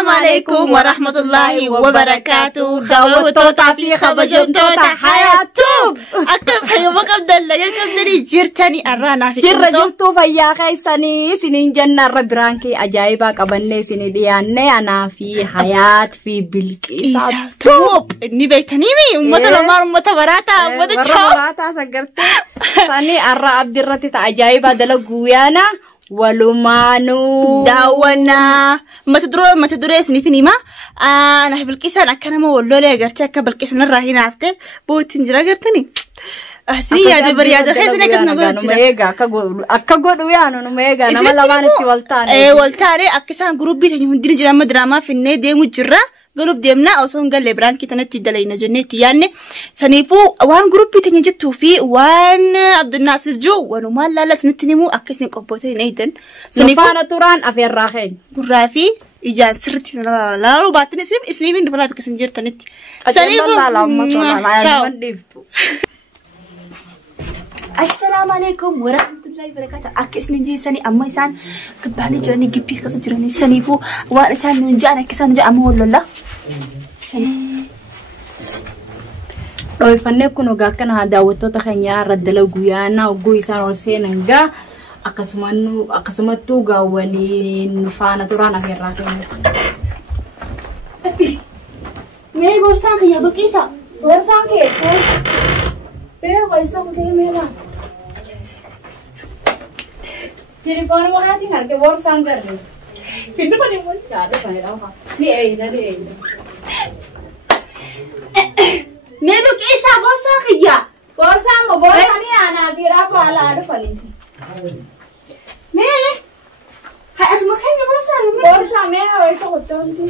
السلام عليكم ورحمة الله وبركاته. خبوتوتا في خبجمتوتا حياتوب أكتب حيو بقم دلقا كم دلي جيرتاني أرانا في جير جيرتو فيا خيساني سنين جنة ربرانكي أجايبا قبني سنين دياني أنا في حياة في بلقيسة توب إني بيتنيمي ومثلا مار متبراتا متبراتا سقرتي ساني أرى عبد الرتي أجايبا دلقويانا ولمانو داونا ما تدري سنيفني ما أنا في الكيسة أنا كنا ما والله لا قرتي أكبر الكيسة من الراهينة عرفت بوتين جرا قرتني أحسني يا دبر يا ده خيسنا كنا قلت ميجا كقول ويانا نميجا نما لمان تولتاني إيه ولتاني أكيسان جروبي تاني هندين جرام دراما في النادي ديمو جرا قالوا بديمنا أصلاً قال لبران كي تنتي دلينا جنتي يعني سنيفو وان جروبي تاني جتو في وان عبد الناصر جو ونمال لا سنتنيمو أكيسن كوبوتين نيدن سنيفو أنا توران أفير راخين قرافي إيجاد سرتي لا لو باتني سيب إسلامي نفلا بكسن جرت نتي سنيفو لا السلام عليكم ورحمة الله وبركاته. أكيس نجي سني أما إنسان كباني جراني جبي كذا جراني سنيفو وإنسان نجانا كسان نجا أما ولا لا سني لو يفنكوا نوجاكنا هذا وتوتا خنيا رد لو جيانا وجويسان ورسين نجا أقسمتو جوالي نفانا ترانا في الراكين مي بورسان يا بكيسا بورسان كيف بيه ويسا كده ميلا تليفون وحاتي نرجع بورسان كده كده بني مول شاد بني راها دي أي مي بكيسا بورسان يا بورسان ما بورساني أنا تيرا فعلا أعرف أنتي مي هاي اسمك هني بورسان مي هاي ويسا كده أنتي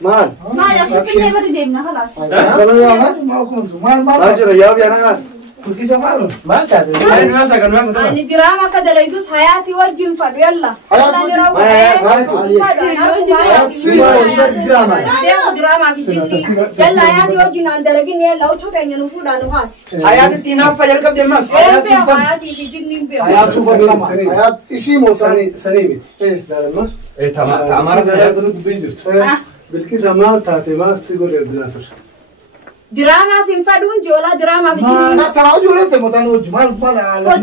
مال أكشن كده بدينا خلاص والله يا مال أجر يا أبي أنا كيسة ماله ما تعرف أنا ناسا أنا دراما كده لا يدوس حياتي وجين فادو يلا دراما في جدي يلا حياتي وجين عند رجين يلا وشو تاني نفود أنا هاس حياتي تينا فجر كم دير ماس حياتي في جدي بيو حياتي فجر حياتي اسمه سنيمت إيه لا ماس إيه تمام زي دلوك بيدرت بالكذا ما تعطي ما تقول يا بناصر دراما سينفادون جولا دراما في جدي ما تراو جولا تموتانو جمال على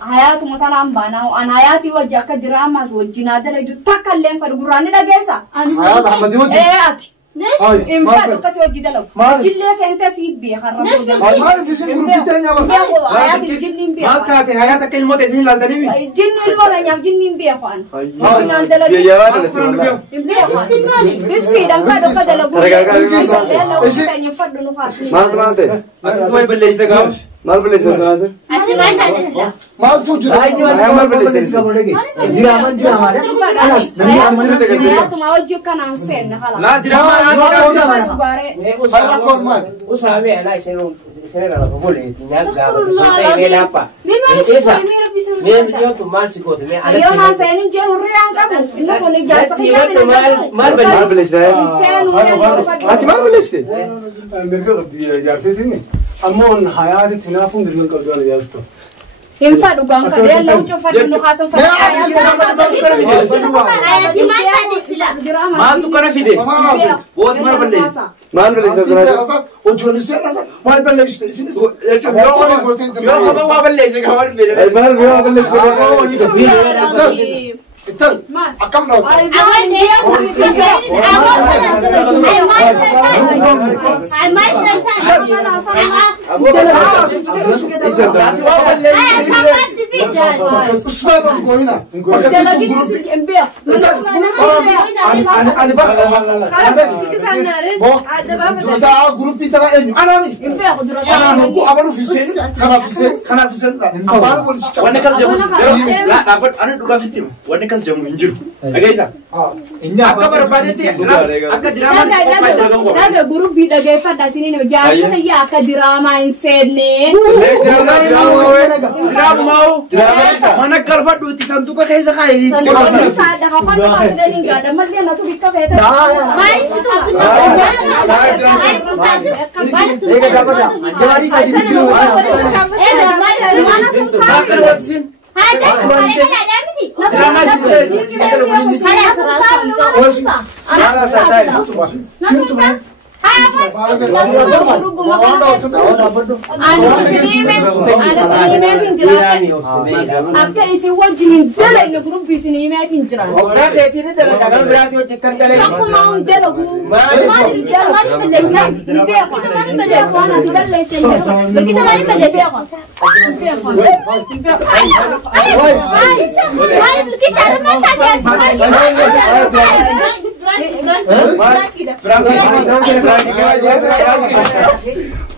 حياة متنام باناو أنا حياتي وجهك دراما وجينا ده ليدو تكلم فدقراني ده جالسة حياة أحمد وجه إيه أتي إن فادو كسي وجه ده لو جلّي سنتة سيبي خرّب ما في سن جروب تاني يا بابا حياتي جنين بيه ما تعطي حياتك الموت اسمه لالدني بي جنين ولا يام جنين بيه خان يا ولد بيستي دم فادو كده لو ما بلانته اسمه بلش ده ما بلش ده ناصر ما توجد ما بلش ده دراما حياته ما وجهك كان أنسان خلاص لا دراما usabe ala senera la bole nyaga so sai apa esa me yo tu mal sikote me ala yo han sen je urrian kabu ino ko ne jata mal بلش ده انت ما بلش ده مرجع جارتيني امون حياتي تنافون درين قلبي ياستو ينفع دوغان كده لو تشوفوا انه خاصم في حياتي ما تكره في ده بود ما بلش ما بلش ده وجولسي انا ما بلش يا خبر ما بلش كمان ما بلش التل كم لو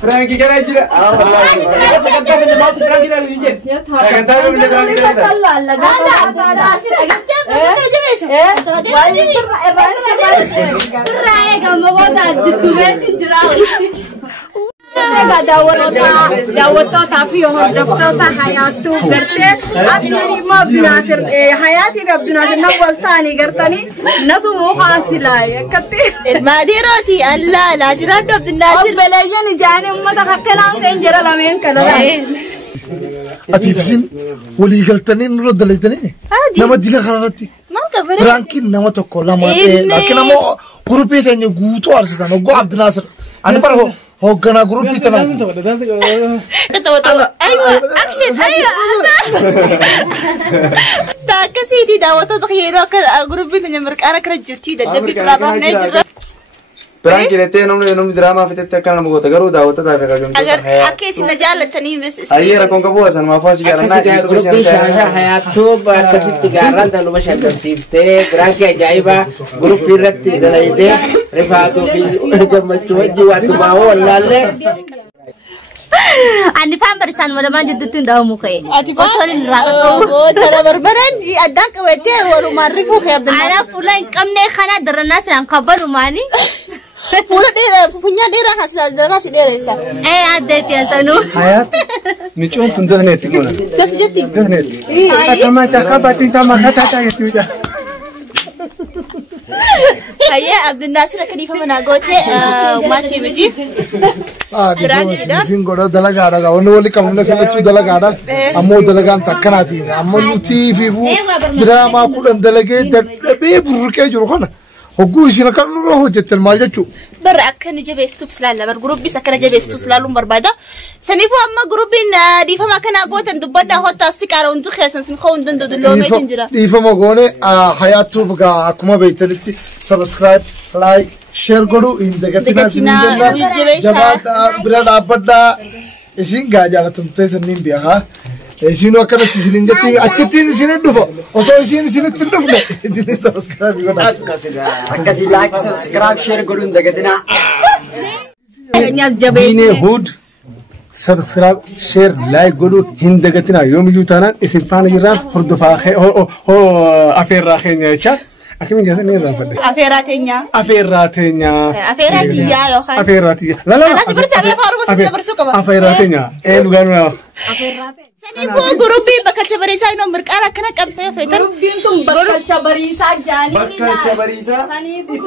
Frankie kena aja. daawwattoota fi hordoftoota hayyaattuu gartee Abdulima Abdinaasir hayyaatiif Abdinaasir na waltaanii gartanii natu muqaasilaa akkatti Maadirooti Allah laa jiraadhu Abdinaasir beleeyyan ijaanii ummata kakkanaan ta'in jira lameen kana atiifsin walii galtanii nurra dalaydanii nama dila kanarratti Frankiin nama tokko lama laakiin ammoo guruppii keenya guutuu arsitan oggoo Abdinaasir ani bara hoggana guruppii kana action taakasiiti daawwattoota yeroo akka guruppii keenya mirqaana kara jirtii dadhabbii turaa baafnee jirra Frankie lettee namni drama fitette akka nama goota garuu daawwattoota fi agar akka isin na jaallatanii ayyera kon qabu asan maafaasi jaalanna hayyaattuu akkasitti gaarraan tan dhuma shantansiiftee Frankie ajaa'iba guruppii irratti dalaydee rifaatuu fi gammachuu wajji waatumaa wallaallee Ani faan barisan malaman jidduutti ndaamu ka'e. Ati faan tara barbaran addaan qabatee walumaan rifuu ka'e Abdullah. Ana fuula hin qabne kana darannaa silaan kabbalumaani. Fuula dheeraa funyaan dheeraa kan silaan darannaa si dheeressa. Addeetti antanuu. Hayat micuun tun dahneetti kuna. Gas jetti. Dahneetti. Atama cakabati tama katata yetuudha. Hayya Abdinaasir akka dhiifama goote maatii miti. Difin godha dalagaadha wanni wali qabamne filachuu dalagaadha ammoo dalagaan takkanaati ammoo nuti fiifu diraamaa kudhan dalagee dadhabee burruqee jiru kana hogguu isin akka nurra hojjettan maal jechuu barra akka nu jabeessuuf silaalla bar gurubbis akkana jabeessuuf silaaluun barbaada saniifuu amma gurubbiin dhiifama kana gootan dubbaddaa hottaa si qaara hundi keessan sin ka'uu hin danda'u loomeetiin jira dhiifama goone hayaattuuf gaa akkuma beektanitti subscribe like share godhu hin dagatinaa isiniin jenna jabaadhaa bira dhaabbadhaa isin gaa jaalatamtee sanniin bi'aa isin akkanatti isiniin jetti achittiin isinin dhufa osoo isin isinitti dhufne isinin subscribe godha akkasi like subscribe share godhu hin dagatinaa Diine Hood subscribe share like godhu hin dagatinaa yoomiyyuu taanaan isin faana jiraan hordofaa afeerraa keenya jecha Akhirnya jangan ni lah pada. Aferatnya. Aferatnya. Aferatnya loh kan. Aferatnya. Lalu. Nasi bersama Faruk sudah bersuka bang. Aferatnya. Bukan lah. Aferatnya. Sani bu gurubi bakal cabarisa nomor kara kena kampe fetar. Gurubin tuh bakal cabarisa jadi. Bakal cabarisa. Sani bu.